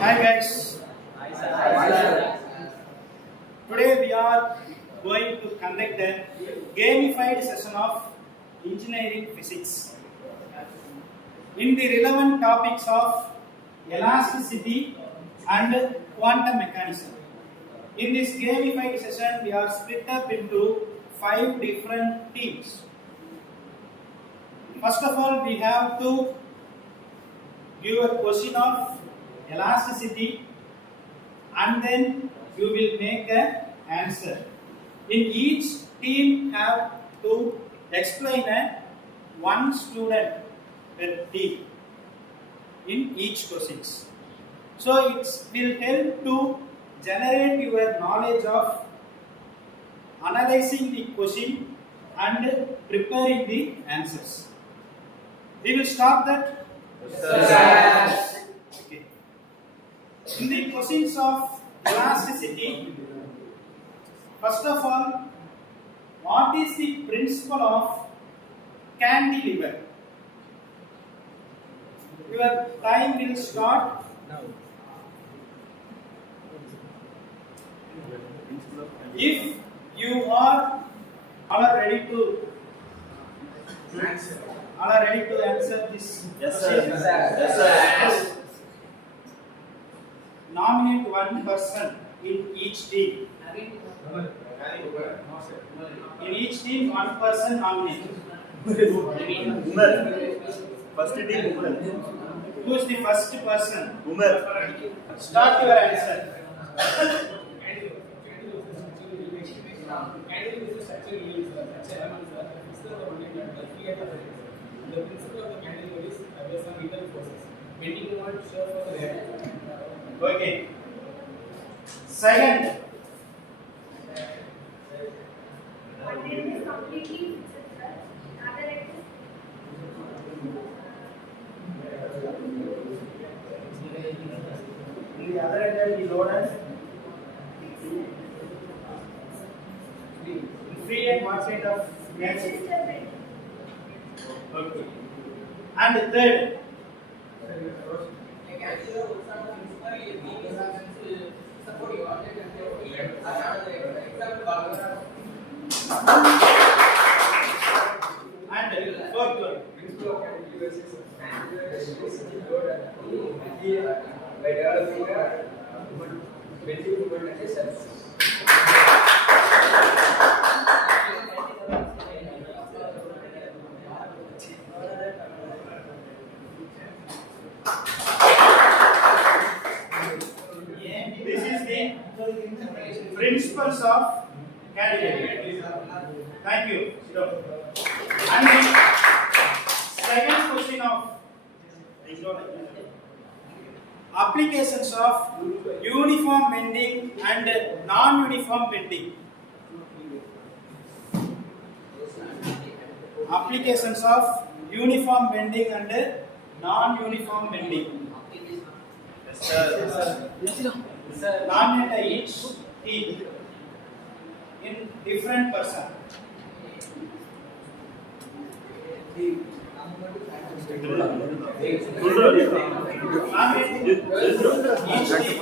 Hi guys. Today we are going to conduct a gamified session of engineering physics in the relevant topics of elasticity and quantum mechanism. In this gamified session, we are split up into 5 different teams. First of all, we have to give a question of elasticity and then you will make an answer. In each team have to explain one student per team in each questions. So it will help to generate your knowledge of analyzing the question and preparing the answers. We will start that. Yes. Okay. In the questions of elasticity, first of all, what is the principle of cantilever? Your time will start now. If you are all ready to answer this? Yes, sir. Yes, sir. Nominate one person in each team. In each team, one person nominate. Umar. First team Umar. Who is the first person? Umar. Start your answer. The principle of the cantilever is based on internal forces. Bending moment serves for the reaction. Okay. Second. One end is completely fixed, sir. Other end is In the other end, the loader. Free and what kind of reaction? resistor bending. Okay. And the third. And the fourth one. By developing bending moment and cells. This is the principles of cantilever. Thank you. And the second question of applications of uniform bending and non-uniform bending. Applications of uniform bending and non-uniform bending. Nominate each team in different person. Nominate each team.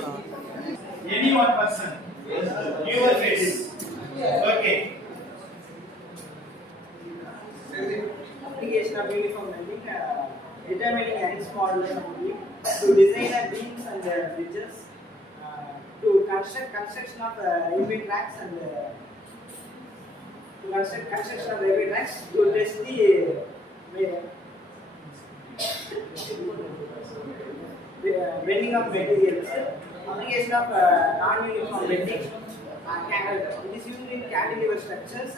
Any one person. Your face. Okay. Application of uniform bending, determining ends modulus only to design beams and bridges, to construction of railway tracks and to construction of railway tracks, to test the bending of materials. Application of non-uniform bending, it is used in cantilever structures.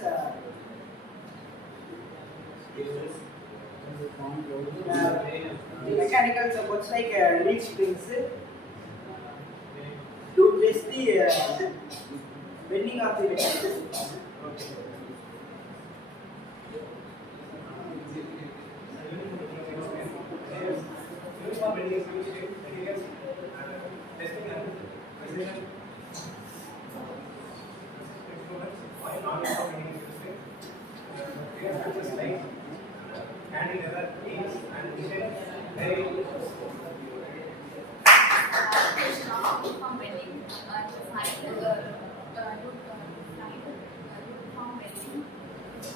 Mechanical supports like lead springs to test the bending of the materials.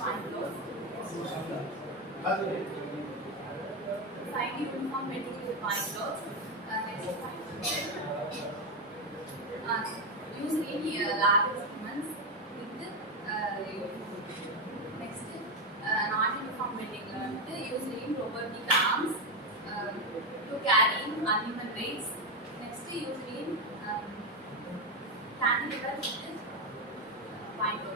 fine clothes. Okay. Find uniform material with fine clothes. Next fine clothes. Use any lab instruments with next non-uniform material. Use in robotic arms to carry uneven weights. Next use in cantilever with fine clothes.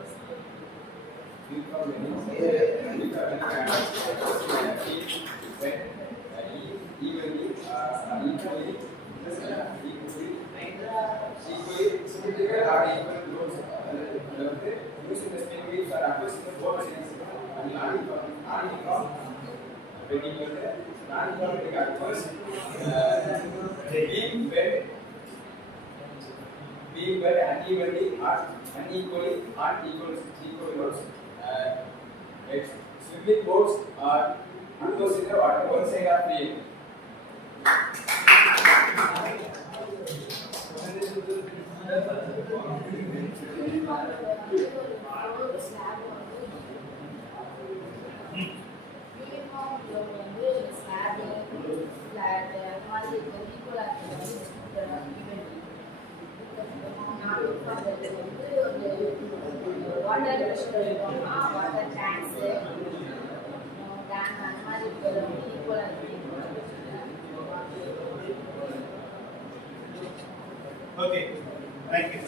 Being bent unevenly unequally equal loads. Next, swimming boats are unconsidered at one side of the Water pressure, water tanks, tank equal. Okay. Thank you.